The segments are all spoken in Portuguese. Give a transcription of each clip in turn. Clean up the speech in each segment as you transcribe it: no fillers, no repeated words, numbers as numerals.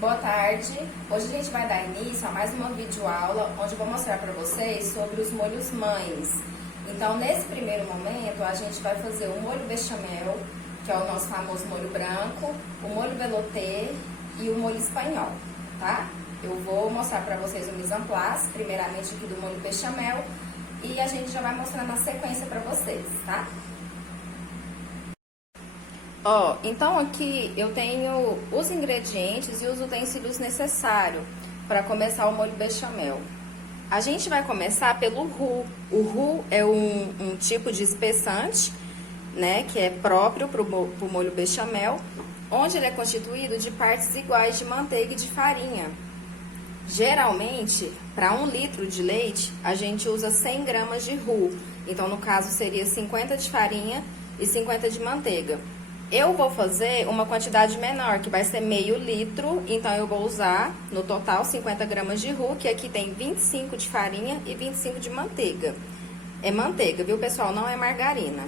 Boa tarde. Hoje a gente vai dar início a mais uma videoaula onde eu vou mostrar para vocês sobre os molhos mães. Então, nesse primeiro momento, a gente vai fazer o molho bechamel, que é o nosso famoso molho branco, o molho velouté e o molho espanhol, tá? Eu vou mostrar para vocês o mise en place, primeiramente aqui do molho bechamel, e a gente já vai mostrar na sequência para vocês, tá? Então aqui eu tenho os ingredientes e os utensílios necessários para começar o molho bechamel. A gente vai começar pelo roux. O roux é um tipo de espessante, né, que é próprio para o molho bechamel, onde ele é constituído de partes iguais de manteiga e de farinha. Geralmente, para 1 litro de leite, a gente usa 100 gramas de roux. Então, no caso, seria 50 de farinha e 50 de manteiga. Eu vou fazer uma quantidade menor, que vai ser meio litro, então eu vou usar no total 50 gramas de roux, que aqui tem 25 de farinha e 25 de manteiga. É manteiga, viu, pessoal? Não é margarina.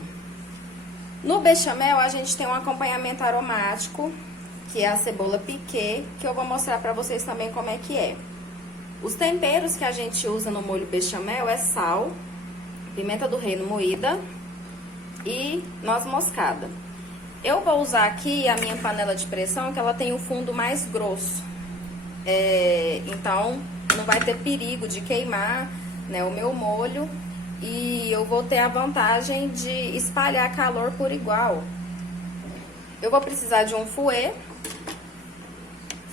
No bechamel, a gente tem um acompanhamento aromático, que é a cebola piquê, que eu vou mostrar pra vocês também como é que é. Os temperos que a gente usa no molho bechamel é sal, pimenta do reino moída e noz moscada. Eu vou usar aqui a minha panela de pressão, que ela tem o fundo mais grosso. Então, não vai ter perigo de queimar, né, o meu molho. E eu vou ter a vantagem de espalhar calor por igual. Eu vou precisar de um fouet,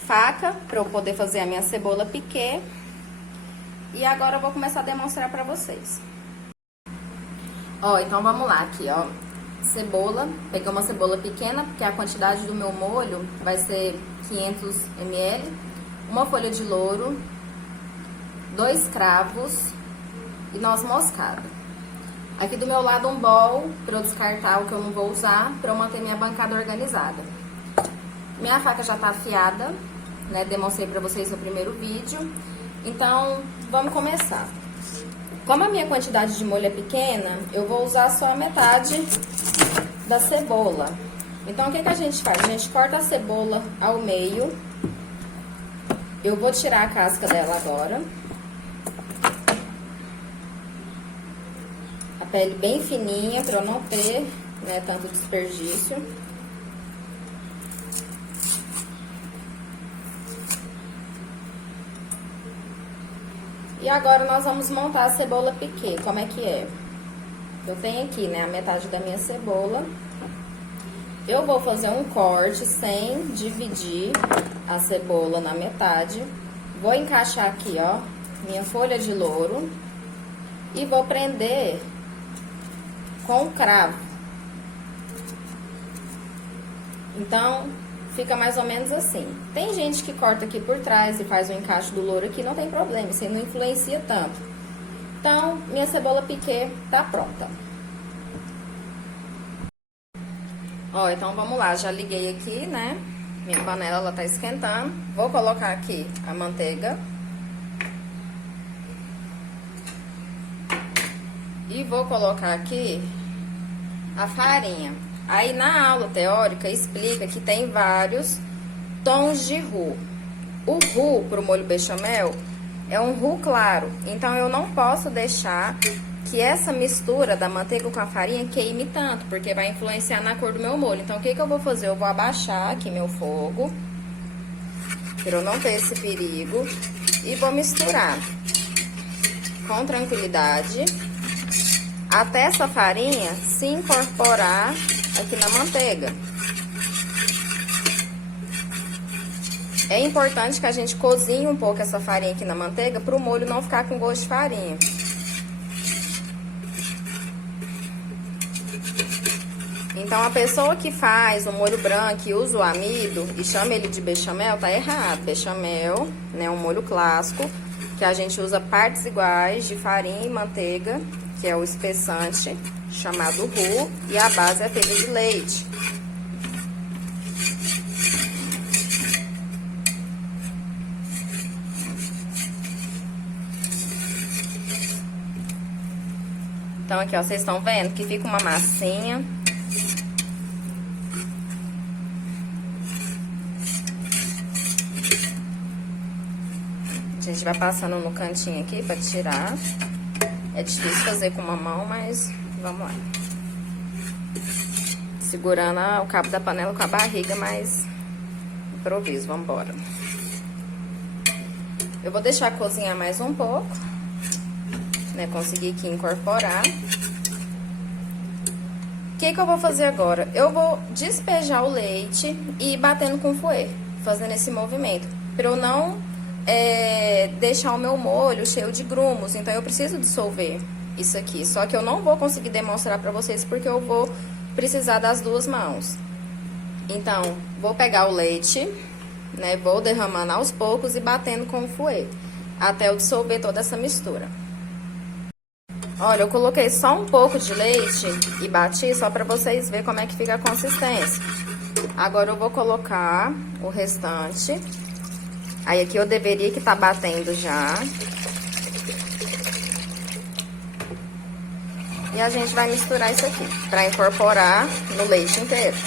faca, para eu poder fazer a minha cebola piquê. E agora eu vou começar a demonstrar para vocês. Então vamos lá aqui, cebola, peguei uma cebola pequena, porque a quantidade do meu molho vai ser 500 ml, uma folha de louro, 2 cravos e noz moscada. Aqui do meu lado um bowl, para eu descartar o que eu não vou usar, para eu manter minha bancada organizada. Minha faca já tá afiada, né, demonstrei para vocês no primeiro vídeo, então vamos começar. Como a minha quantidade de molho é pequena, eu vou usar só a metade da cebola. Então, o que a gente faz? A gente corta a cebola ao meio. Eu vou tirar a casca dela agora. A pele bem fininha, para eu não ter, né, tanto desperdício. E agora nós vamos montar a cebola piquê. Como é que é? Eu tenho aqui, né, a metade da minha cebola. Eu vou fazer um corte sem dividir a cebola na metade. Vou encaixar aqui, minha folha de louro. E vou prender com o cravo. Então, fica mais ou menos assim. Tem gente que corta aqui por trás e faz o encaixe do louro aqui, não tem problema, isso aí não influencia tanto. Então, minha cebola piquê tá pronta. Então vamos lá, já liguei aqui, né? Minha panela, ela tá esquentando. Vou colocar aqui a manteiga. E vou colocar aqui a farinha. Aí na aula teórica explica que tem vários tons de roux. O roux pro molho bechamel é um roux claro, então eu não posso deixar que essa mistura da manteiga com a farinha queime tanto, porque vai influenciar na cor do meu molho. Então, o que eu vou fazer? Eu vou abaixar aqui meu fogo, para eu não ter esse perigo, e vou misturar com tranquilidade, até essa farinha se incorporar aqui na manteiga. É importante que a gente cozinhe um pouco essa farinha aqui na manteiga para o molho não ficar com gosto de farinha. Então, a pessoa que faz o molho branco e usa o amido e chama ele de bechamel, tá errado. Bechamel, né, um molho clássico, que a gente usa partes iguais de farinha e manteiga, que é o espessante chamado roux, e a base é feita de leite. Então, aqui, ó, vocês estão vendo que fica uma massinha. A gente vai passando no cantinho aqui pra tirar. É difícil fazer com uma mão, mas vamos lá. Segurando o cabo da panela com a barriga, mas improviso, vamos embora. Eu vou deixar cozinhar mais um pouco, né? Consegui aqui incorporar. O que eu vou fazer agora? Eu vou despejar o leite e ir batendo com o fouet, fazendo esse movimento, para eu não deixar o meu molho cheio de grumos. Então, eu preciso dissolver isso aqui. Só que eu não vou conseguir demonstrar para vocês, porque eu vou precisar das duas mãos. Então, vou pegar o leite, né? Vou derramando aos poucos e batendo com o fouet, até eu dissolver toda essa mistura. Olha, eu coloquei só um pouco de leite e bati só pra vocês verem como é que fica a consistência. Agora eu vou colocar o restante. Aí aqui eu deveria que tá batendo já. E a gente vai misturar isso aqui pra incorporar no leite inteiro.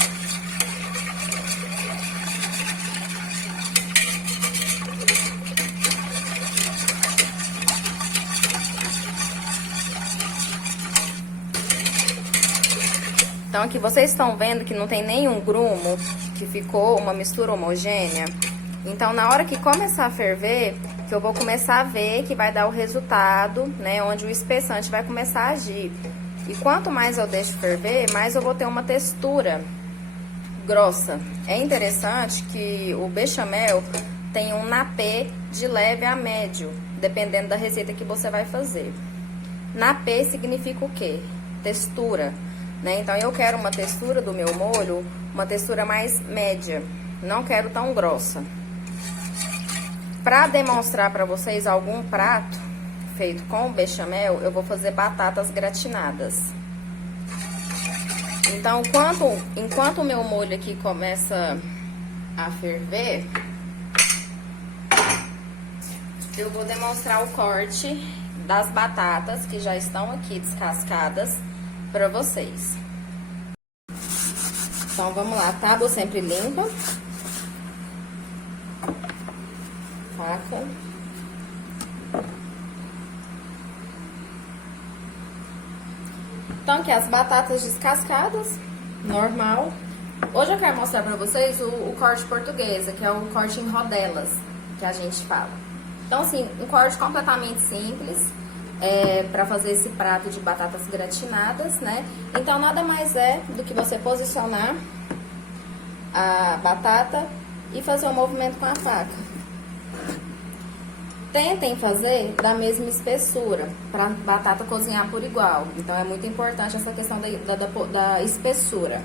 Então, aqui vocês estão vendo que não tem nenhum grumo, que ficou uma mistura homogênea. Então, na hora que começar a ferver, que eu vou começar a ver que vai dar o resultado, né? Onde o espessante vai começar a agir. E quanto mais eu deixo ferver, mais eu vou ter uma textura grossa. É interessante que o bechamel tem um napê de leve a médio, dependendo da receita que você vai fazer. Napê significa o quê? Textura. Né? Então, eu quero uma textura do meu molho, uma textura mais média, não quero tão grossa. Para demonstrar para vocês algum prato feito com bechamel, eu vou fazer batatas gratinadas. Então, enquanto o meu molho aqui começa a ferver, eu vou demonstrar o corte das batatas que já estão aqui descascadas para vocês. Então, vamos lá, tábua sempre limpa. Faca. Então, aqui as batatas descascadas, normal. Hoje eu quero mostrar pra vocês o corte portuguesa, que é o corte em rodelas, que a gente fala. Então, assim, um corte completamente simples, pra fazer esse prato de batatas gratinadas, né? Então, nada mais é do que você posicionar a batata e fazer um movimento com a faca. Tentem fazer da mesma espessura, para a batata cozinhar por igual. Então, é muito importante essa questão da espessura.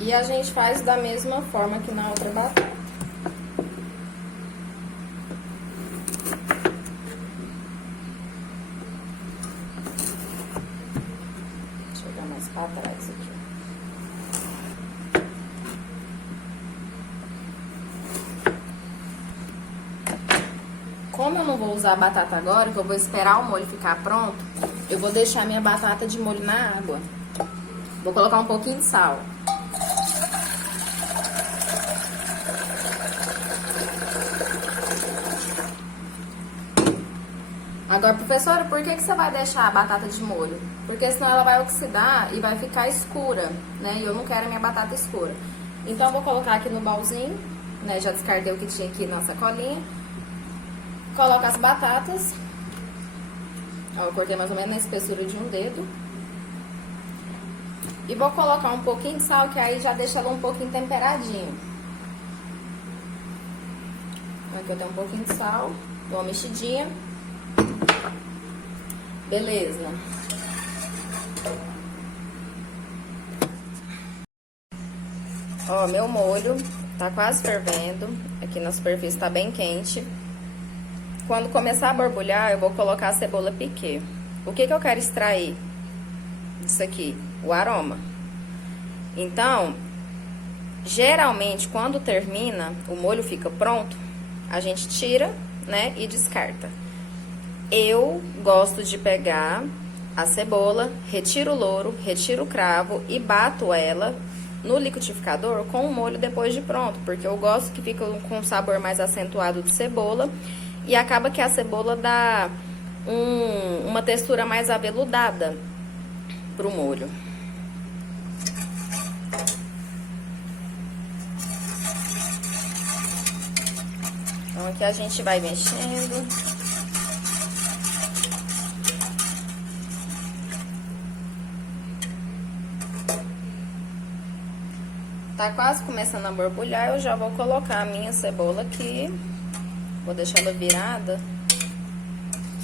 E a gente faz da mesma forma que na outra batata. Deixa eu dar mais pra trás aqui. Como eu não vou usar a batata agora, que eu vou esperar o molho ficar pronto, eu vou deixar minha batata de molho na água. Vou colocar um pouquinho de sal. Agora, professora, por que você vai deixar a batata de molho? Porque senão ela vai oxidar e vai ficar escura, né? E eu não quero a minha batata escura. Então, eu vou colocar aqui no baúzinho, né? Já descartei o que tinha aqui na sacolinha. Coloco as batatas. Ó, eu cortei mais ou menos na espessura de um dedo. E vou colocar um pouquinho de sal, que aí já deixa ela um pouquinho temperadinho. Aqui eu tenho um pouquinho de sal. Dou uma mexidinha. Beleza. Ó, meu molho tá quase fervendo. Aqui na superfície tá bem quente. Quando começar a borbulhar, eu vou colocar a cebola piquê. O que eu quero extrair disso aqui? O aroma. Então, geralmente, quando termina, o molho fica pronto, a gente tira, né, e descarta. Eu gosto de pegar a cebola, retiro o louro, retiro o cravo e bato ela no liquidificador com o molho depois de pronto, porque eu gosto que fica com um sabor mais acentuado de cebola e acaba que a cebola dá uma textura mais aveludada pro molho. Então aqui a gente vai mexendo. Tá quase começando a borbulhar, eu já vou colocar a minha cebola aqui. Vou deixar ela virada,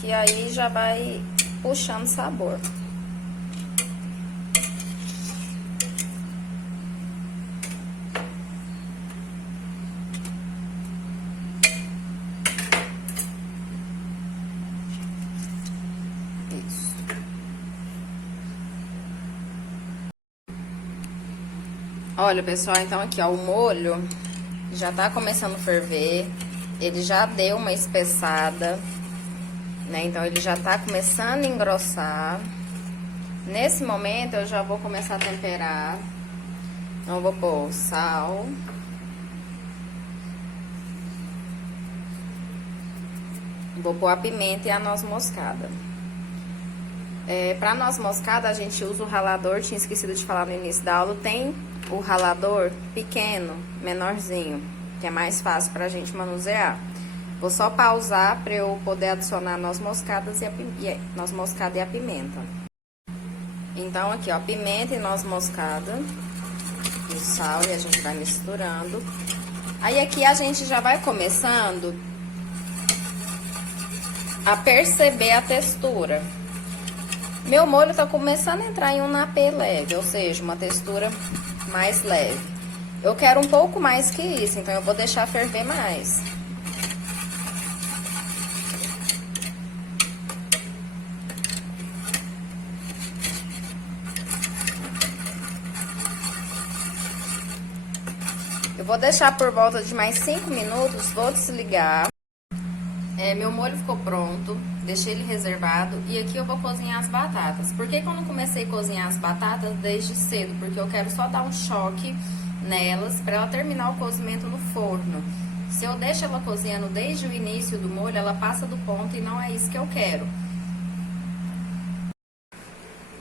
que aí já vai puxando sabor. Isso. Olha, pessoal, então aqui, ó, o molho já tá começando a ferver. Ele já deu uma espessada, né? Então, ele já tá começando a engrossar. Nesse momento, eu já vou começar a temperar. Então, eu vou pôr sal. Vou pôr a pimenta e a noz moscada. Pra noz moscada, a gente usa o ralador. Tinha esquecido de falar no início da aula. Tem o ralador pequeno, menorzinho, que é mais fácil pra gente manusear. Vou só pausar pra eu poder adicionar noz moscadas noz moscada e a pimenta. Então, aqui, ó, pimenta e noz moscada, e sal, e a gente vai misturando. Aí, aqui, a gente já vai começando a perceber a textura. Meu molho tá começando a entrar em um napê leve, ou seja, uma textura mais leve. Eu quero um pouco mais que isso, então eu vou deixar ferver mais. Eu vou deixar por volta de mais 5 minutos, vou desligar. Meu molho ficou pronto, deixei ele reservado e aqui eu vou cozinhar as batatas. Por que que eu não comecei a cozinhar as batatas desde cedo? Porque eu quero só dar um choque nelas para ela terminar o cozimento no forno. Se eu deixo ela cozinhando desde o início do molho, ela passa do ponto e não é isso que eu quero.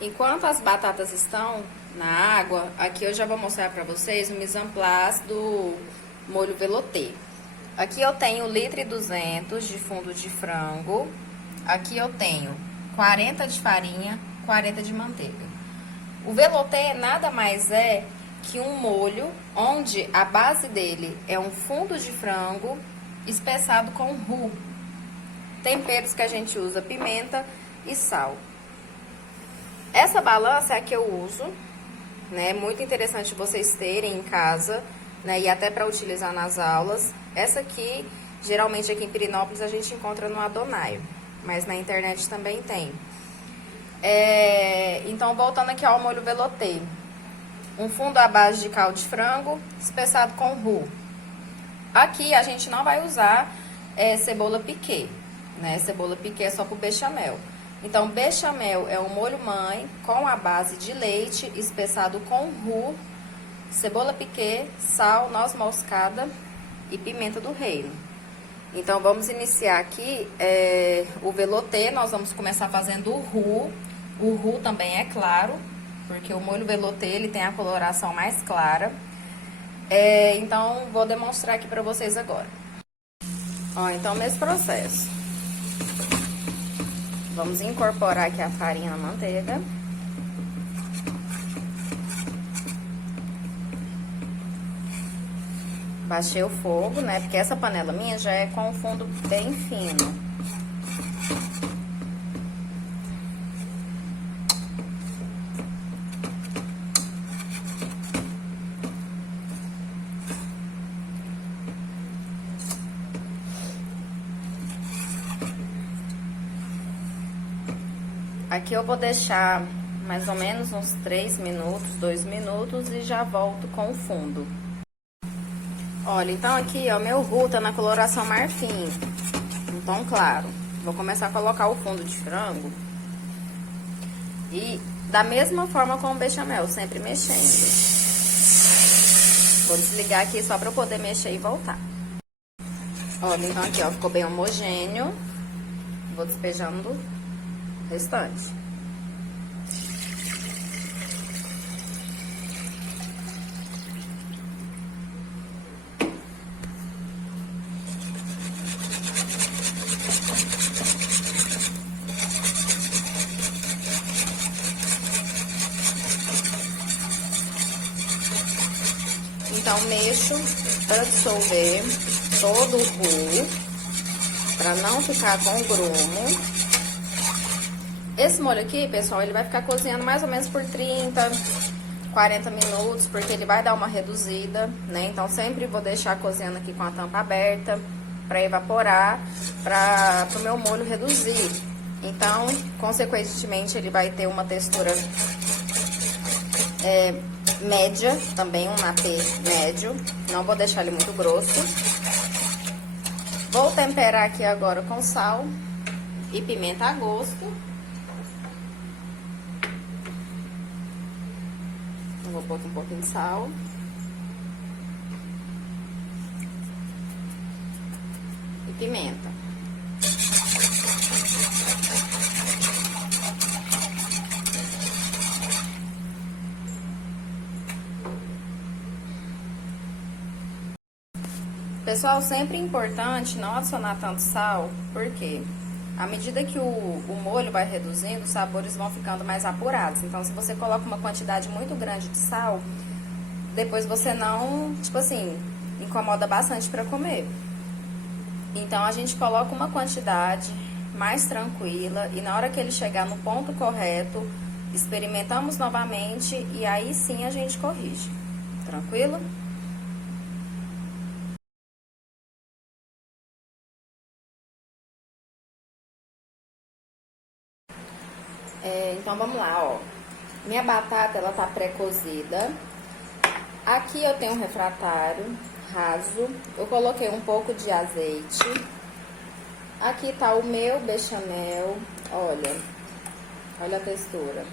Enquanto as batatas estão na água, aqui eu já vou mostrar para vocês o mise en place do molho velouté. Aqui eu tenho 1,2 litro de fundo de frango. Aqui eu tenho 40 de farinha, 40 de manteiga. O velouté nada mais é que um molho onde a base dele é um fundo de frango espessado com roux. Temperos que a gente usa, pimenta e sal. Essa balança é a que eu uso, né? É muito interessante vocês terem em casa, né? E até para utilizar nas aulas. Essa aqui, geralmente aqui em Pirenópolis, a gente encontra no Adonai, mas na internet também tem. Então, voltando aqui ao molho velouté. Um fundo à base de caldo de frango, espessado com roux. Aqui a gente não vai usar cebola piquê, né? Cebola piquê é só pro bechamel. Então, bechamel é um molho mãe com a base de leite, espessado com roux, cebola piquê, sal, noz moscada e pimenta do reino. Então, vamos iniciar aqui o velouté. Nós vamos começar fazendo o roux. O roux também é claro, porque o molho velouté ele tem a coloração mais clara. Então, vou demonstrar aqui pra vocês agora. Ó, então, nesse processo, vamos incorporar aqui a farinha na manteiga. Baixei o fogo, né? Porque essa panela minha já é com o fundo bem fino. Aqui eu vou deixar mais ou menos uns 3 minutos, 2 minutos e já volto com o fundo. Olha, então aqui, ó, meu roux tá na coloração marfim, um tom claro. Vou começar a colocar o fundo de frango. E da mesma forma com o bechamel, sempre mexendo. Vou desligar aqui só pra eu poder mexer e voltar. Olha, então aqui, ó, ficou bem homogêneo. Vou despejando o restante. Então, mexo para dissolver todo o roux, para não ficar com grumo. Esse molho aqui, pessoal, ele vai ficar cozinhando mais ou menos por 30, 40 minutos, porque ele vai dar uma reduzida, né? Então, sempre vou deixar cozinhando aqui com a tampa aberta, para evaporar, para o meu molho reduzir. Então, consequentemente, ele vai ter uma textura média, também um natê médio. Não vou deixar ele muito grosso. Vou temperar aqui agora com sal e pimenta a gosto. Vou pôr um pouquinho de sal. E pimenta. Pessoal, sempre é importante não adicionar tanto sal, porque à medida que o molho vai reduzindo, os sabores vão ficando mais apurados. Então, se você coloca uma quantidade muito grande de sal, depois você não, tipo assim, incomoda bastante para comer. Então, a gente coloca uma quantidade mais tranquila e na hora que ele chegar no ponto correto, experimentamos novamente e aí sim a gente corrige. Tranquilo? Então, vamos lá, ó. Minha batata, ela tá pré-cozida. Aqui eu tenho um refratário raso. Eu coloquei um pouco de azeite. Aqui tá o meu bechamel. Olha. Olha a textura.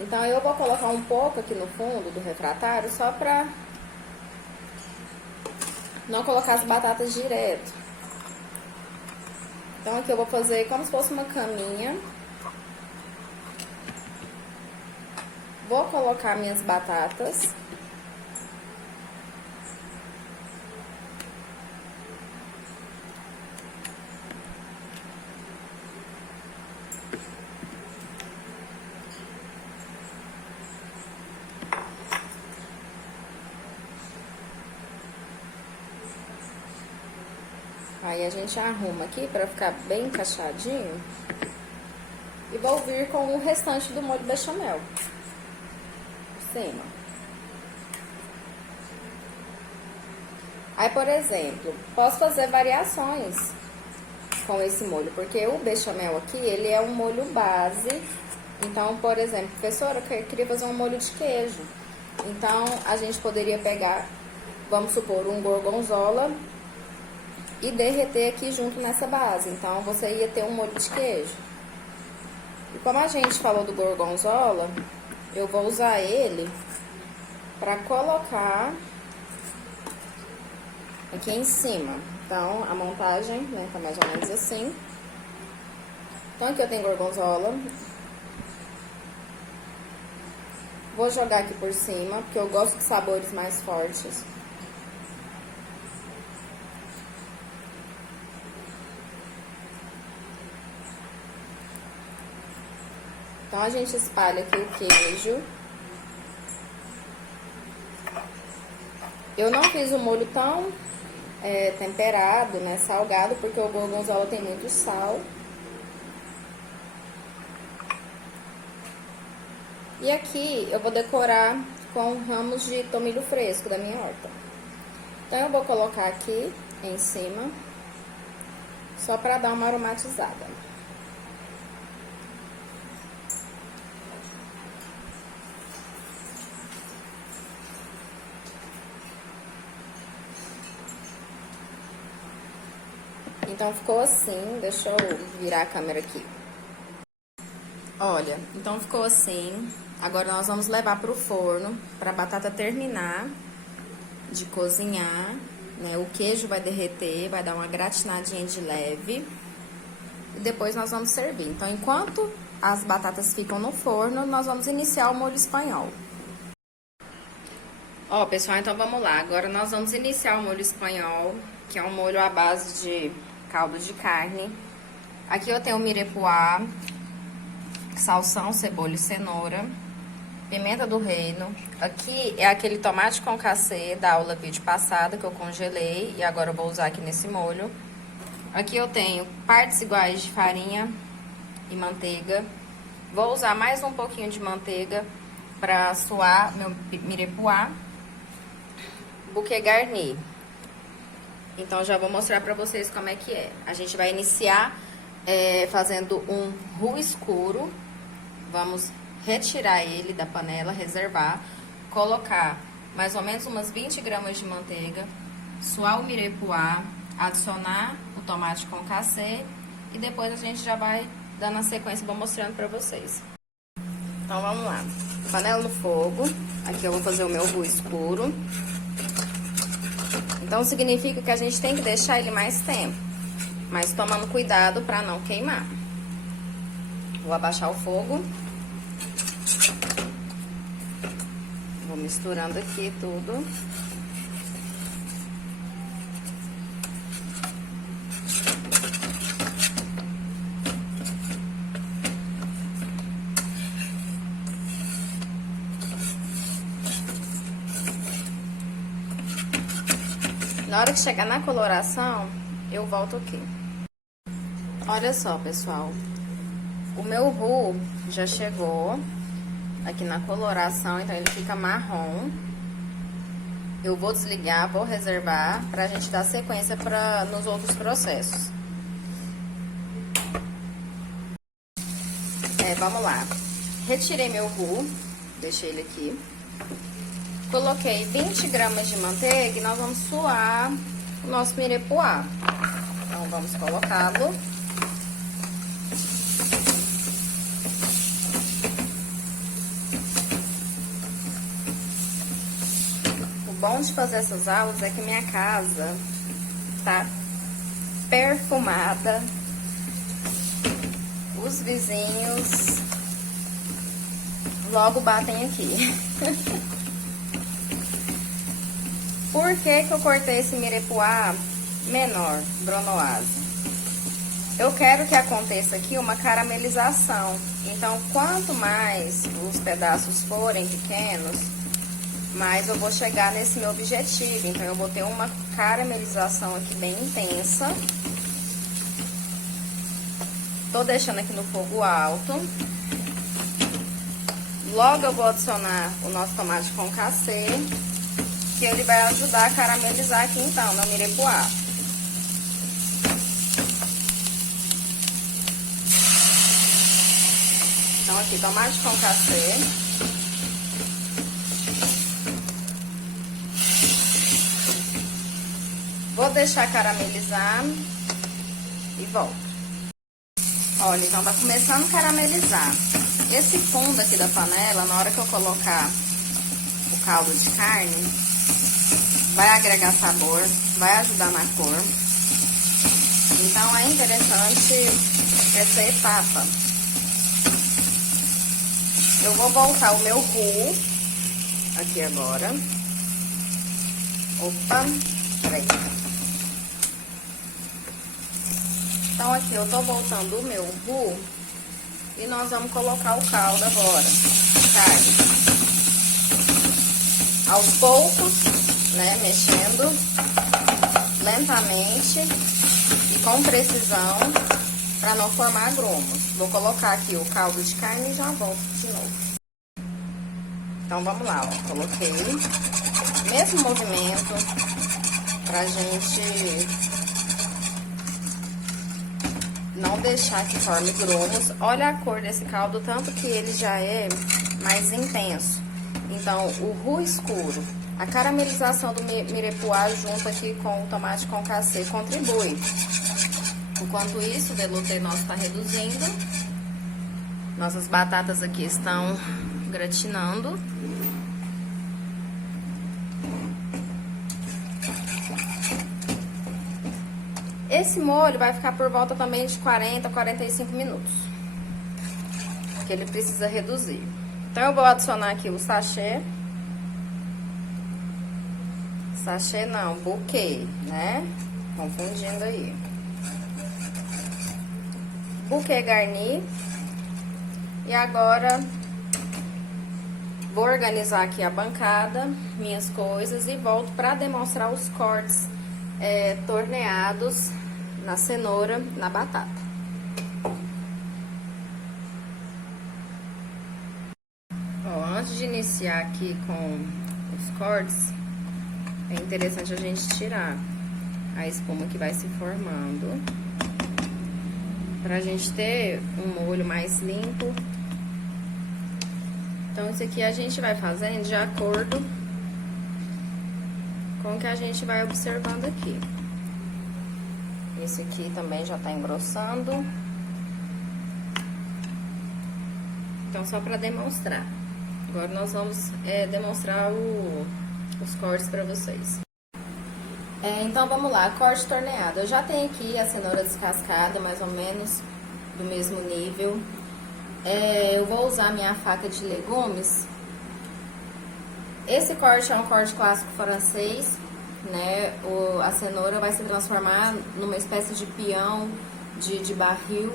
Então, eu vou colocar um pouco aqui no fundo do refratário, só pra não colocar as batatas direto. Então, aqui eu vou fazer como se fosse uma caminha. Vou colocar minhas batatas. Aí a gente arruma aqui pra ficar bem encaixadinho. E vou vir com o restante do molho bechamel. Cima. Aí, por exemplo, posso fazer variações com esse molho, porque o bechamel aqui, ele é um molho base. Então, por exemplo, professora, eu queria fazer um molho de queijo. Então, a gente poderia pegar, vamos supor, um gorgonzola e derreter aqui junto nessa base. Então, você ia ter um molho de queijo. E como a gente falou do gorgonzola, eu vou usar ele para colocar aqui em cima. Então, a montagem, né, tá mais ou menos assim. Então, aqui eu tenho gorgonzola. Vou jogar aqui por cima, porque eu gosto de sabores mais fortes. Então, a gente espalha aqui o queijo. Eu não fiz o molho tão temperado, né, salgado, porque o gorgonzola tem muito sal. E aqui eu vou decorar com ramos de tomilho fresco da minha horta. Então, eu vou colocar aqui em cima, só pra dar uma aromatizada. Então ficou assim, deixa eu virar a câmera aqui. Olha, então ficou assim. Agora nós vamos levar pro forno pra batata terminar de cozinhar, né? O queijo vai derreter, vai dar uma gratinadinha de leve. E depois nós vamos servir. Então, enquanto as batatas ficam no forno, nós vamos iniciar o molho espanhol. Ó, pessoal, então vamos lá. Agora nós vamos iniciar o molho espanhol, que é um molho à base de caldo de carne. Aqui eu tenho mirepoix, salsão, cebola e cenoura, pimenta do reino. Aqui é aquele tomate concassê da aula vídeo passada que eu congelei e agora eu vou usar aqui nesse molho. Aqui eu tenho partes iguais de farinha e manteiga. Vou usar mais um pouquinho de manteiga para suar meu mirepoix. Bouquet garni. Então já vou mostrar para vocês como é que é. A gente vai iniciar fazendo um roux escuro. Vamos retirar ele da panela, reservar, colocar mais ou menos umas 20 gramas de manteiga, suar o mirepoix, adicionar o tomate concassê e depois a gente já vai dando a sequência, vou mostrando pra vocês. Então vamos lá, panela no fogo, aqui eu vou fazer o meu roux escuro. Então significa que a gente tem que deixar ele mais tempo, mas tomando cuidado pra não queimar. Vou abaixar o fogo. Vou misturando aqui tudo. Na hora que chegar na coloração, eu volto aqui. Olha só, pessoal. O meu roux já chegou aqui na coloração, então ele fica marrom. Eu vou desligar, vou reservar pra gente dar sequência nos outros processos. Vamos lá. Retirei meu roux, deixei ele aqui. Coloquei 20 gramas de manteiga e nós vamos suar o nosso mirepoix. Então, vamos colocá-lo. O bom de fazer essas aulas é que minha casa tá perfumada. Os vizinhos logo batem aqui. Por que que eu cortei esse mirepoix menor, bronoise? Eu quero que aconteça aqui uma caramelização. Então, quanto mais os pedaços forem pequenos, mais eu vou chegar nesse meu objetivo. Então, eu vou ter uma caramelização aqui bem intensa. Tô deixando aqui no fogo alto. Logo eu vou adicionar o nosso tomate concassê, que ele vai ajudar a caramelizar aqui então, no mirepoix. Então aqui, tomate concassê. Vou deixar caramelizar e volto. Olha, então tá começando a caramelizar. Esse fundo aqui da panela, na hora que eu colocar o caldo de carne, vai agregar sabor, vai ajudar na cor. Então, é interessante essa etapa. Eu vou voltar o meu roux aqui agora. Opa, peraí. Então, aqui eu tô voltando o meu roux e nós vamos colocar o caldo agora. Carne. Aos poucos, né, mexendo lentamente e com precisão para não formar grumos. Vou colocar aqui o caldo de carne e já volto de novo. Então, vamos lá, ó. Coloquei. Mesmo movimento pra gente não deixar que forme grumos. Olha a cor desse caldo, tanto que ele já é mais intenso. Então, o roux escuro, a caramelização do mirepoix junto aqui com o tomate concassê contribui Enquanto isso, o velouté nosso tá reduzindo. Nossas batatas aqui estão gratinando. Esse molho vai ficar por volta também de 40 a 45 minutos. Que ele precisa reduzir. Então eu vou adicionar aqui o sachê. Sachê não, buquê, né? Confundindo aí. Buquê garni. E agora vou organizar aqui a bancada, minhas coisas e volto para demonstrar os cortes torneados na cenoura, na batata. Ó, antes de iniciar aqui com os cortes, é interessante a gente tirar a espuma que vai se formando, pra gente ter um molho mais limpo. Então, isso aqui a gente vai fazendo de acordo com o que a gente vai observando aqui. Esse aqui também já tá engrossando. Então, só pra demonstrar. Agora, nós vamos demonstrar os cortes pra vocês. Então, vamos lá, corte torneado. Eu já tenho aqui a cenoura descascada, mais ou menos do mesmo nível. Eu vou usar minha faca de legumes. Esse corte é um corte clássico francês, né? A cenoura vai se transformar numa espécie de peão, de barril.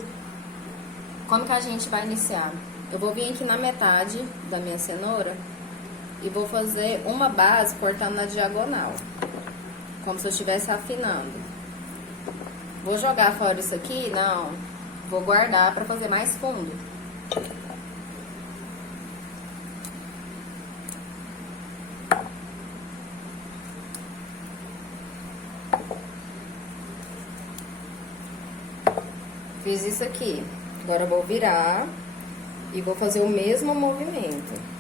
Como que a gente vai iniciar? Eu vou vir aqui na metade da minha cenoura e vou fazer uma base cortando na diagonal, como se eu estivesse afinando. Vou jogar fora isso aqui? Não. Vou guardar para fazer mais fundo. Fiz isso aqui. Agora eu vou virar e vou fazer o mesmo movimento.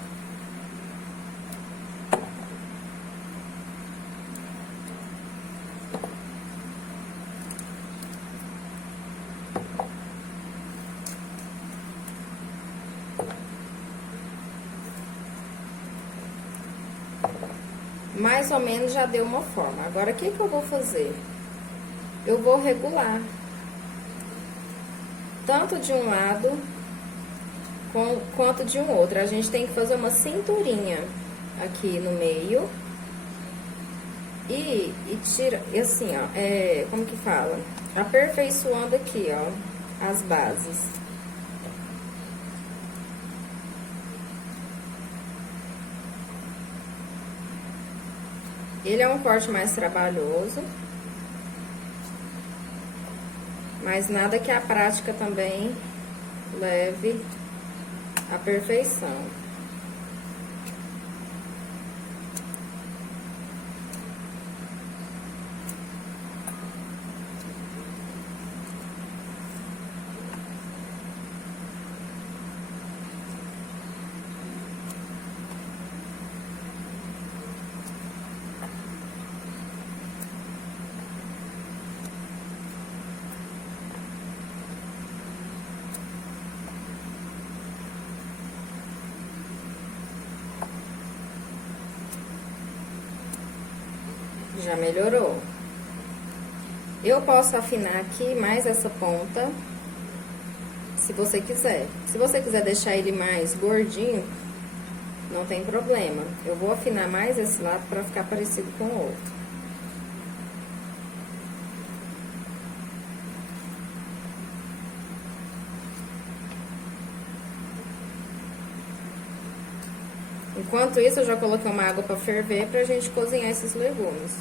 Mais ou menos já deu uma forma. Agora, o que que eu vou fazer? Eu vou regular. Tanto de um lado quanto de um outro. A gente tem que fazer uma cinturinha aqui no meio. E tira, e assim, ó, como que fala? Aperfeiçoando aqui, ó, as bases. Ele é um corte mais trabalhoso, mas nada que a prática também leve à perfeição. Já melhorou. Eu posso afinar aqui mais essa ponta, se você quiser. Se você quiser deixar ele mais gordinho, não tem problema. Eu vou afinar mais esse lado para ficar parecido com o outro. Enquanto isso, eu já coloquei uma água para ferver pra gente cozinhar esses legumes.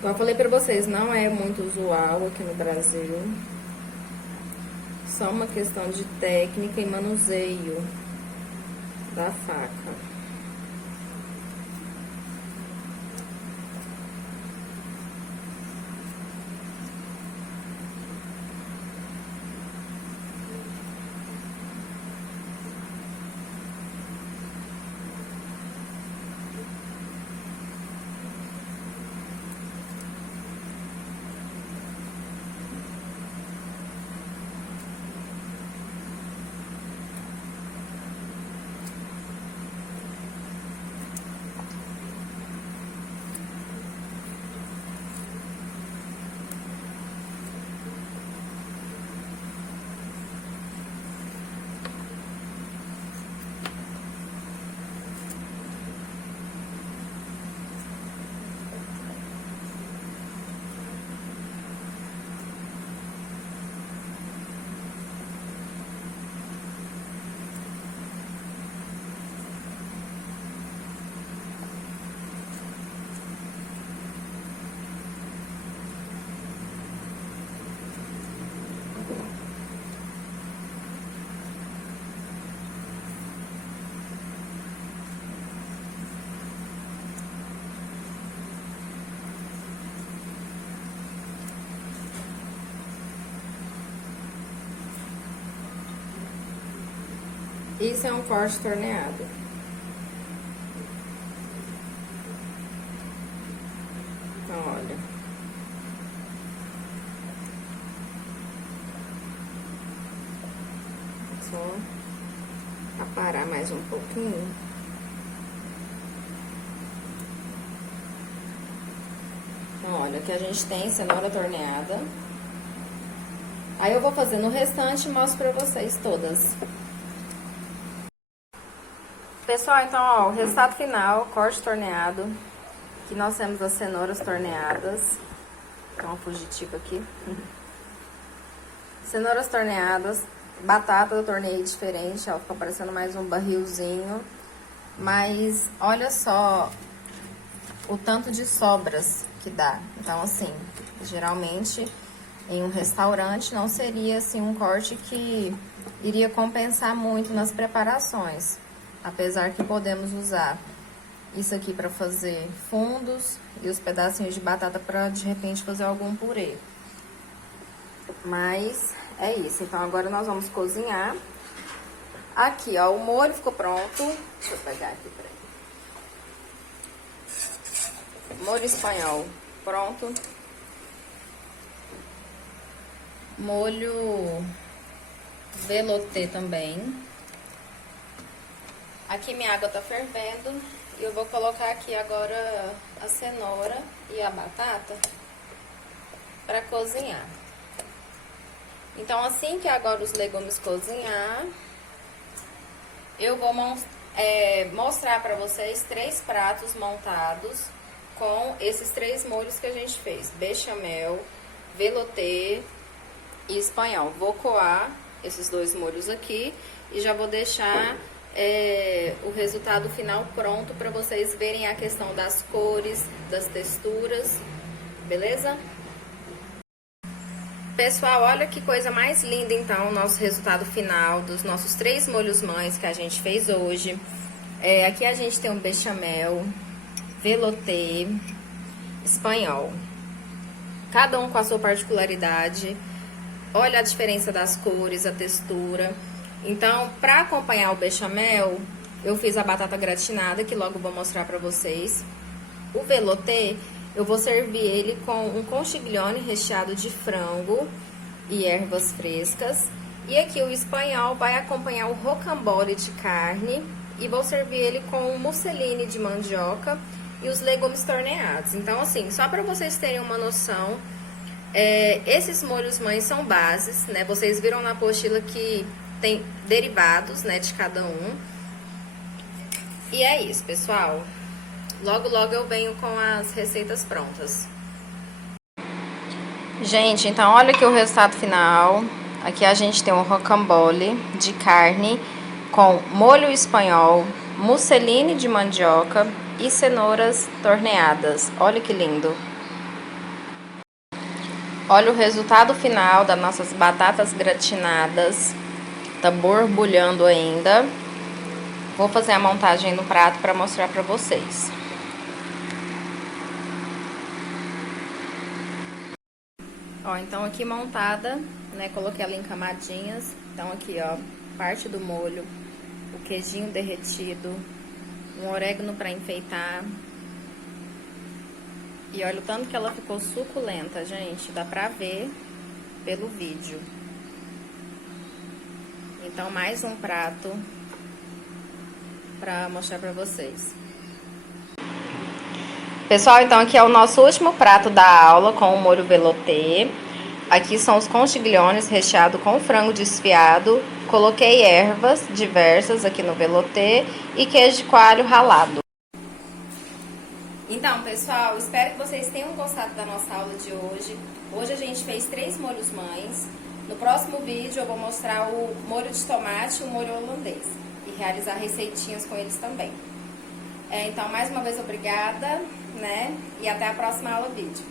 Como eu falei pra vocês, não é muito usual aqui no Brasil. Só uma questão de técnica e manuseio da faca. Isso é um corte torneado. Então, olha. Só aparar mais um pouquinho. Então, olha, aqui a gente tem cenoura torneada. Aí eu vou fazendo o restante e mostro pra vocês todas. Pessoal, então, ó, o resultado final, corte torneado. Aqui nós temos as cenouras torneadas. Tem uma fugitiva aqui. Cenouras torneadas. Batata eu tornei diferente, ó, ficou parecendo mais um barrilzinho. Mas olha só o tanto de sobras que dá. Então, assim, geralmente em um restaurante não seria assim um corte que iria compensar muito nas preparações. Apesar que podemos usar isso aqui para fazer fundos e os pedacinhos de batata para de repente fazer algum purê. Mas é isso. Então agora nós vamos cozinhar. Aqui, ó, o molho ficou pronto. Deixa eu pegar aqui, peraí. Molho espanhol pronto. Molho velouté também. Aqui minha água tá fervendo e eu vou colocar aqui agora a cenoura e a batata para cozinhar. Então, assim que agora os legumes cozinhar, eu vou mostrar para vocês 3 pratos montados com esses 3 molhos que a gente fez: bechamel, velouté e espanhol. Vou coar esses 2 molhos aqui e já vou deixar o resultado final pronto para vocês verem a questão das cores, das texturas, beleza? Pessoal, olha que coisa mais linda então o nosso resultado final dos nossos 3 molhos mães que a gente fez hoje. Aqui a gente tem um bechamel, velouté, espanhol. Cada um com a sua particularidade. Olha a diferença das cores, a textura. Então, para acompanhar o bechamel, eu fiz a batata gratinada, que logo vou mostrar pra vocês. O velouté, eu vou servir ele com um conchiglione recheado de frango e ervas frescas. E aqui o espanhol vai acompanhar o rocambole de carne e vou servir ele com musseline de mandioca e os legumes torneados. Então, assim, só para vocês terem uma noção, esses molhos mães são bases, né? Vocês viram na apostila que tem derivados, né, de cada um. E é isso, pessoal. Logo, logo eu venho com as receitas prontas. Gente, então olha aqui o resultado final. Aqui a gente tem um rocambole de carne com molho espanhol, musseline de mandioca e cenouras torneadas. Olha que lindo. Olha o resultado final das nossas batatas gratinadas. Tá borbulhando ainda. Vou fazer a montagem no prato para mostrar para vocês. Ó, então aqui montada, né, coloquei ela em camadinhas. Então aqui, ó, parte do molho, o queijinho derretido, um orégano para enfeitar. E olha o tanto que ela ficou suculenta, gente, dá pra ver pelo vídeo. Então, mais um prato pra mostrar pra vocês. Pessoal, então aqui é o nosso último prato da aula com o molho velouté. Aqui são os conchigliones recheado com frango desfiado. Coloquei ervas diversas aqui no velouté e queijo de coalho ralado. Então, pessoal, espero que vocês tenham gostado da nossa aula de hoje. Hoje a gente fez 3 molhos mães. No próximo vídeo eu vou mostrar o molho de tomate e o molho holandês. E realizar receitinhas com eles também. Então, mais uma vez, obrigada, né? E até a próxima aula vídeo.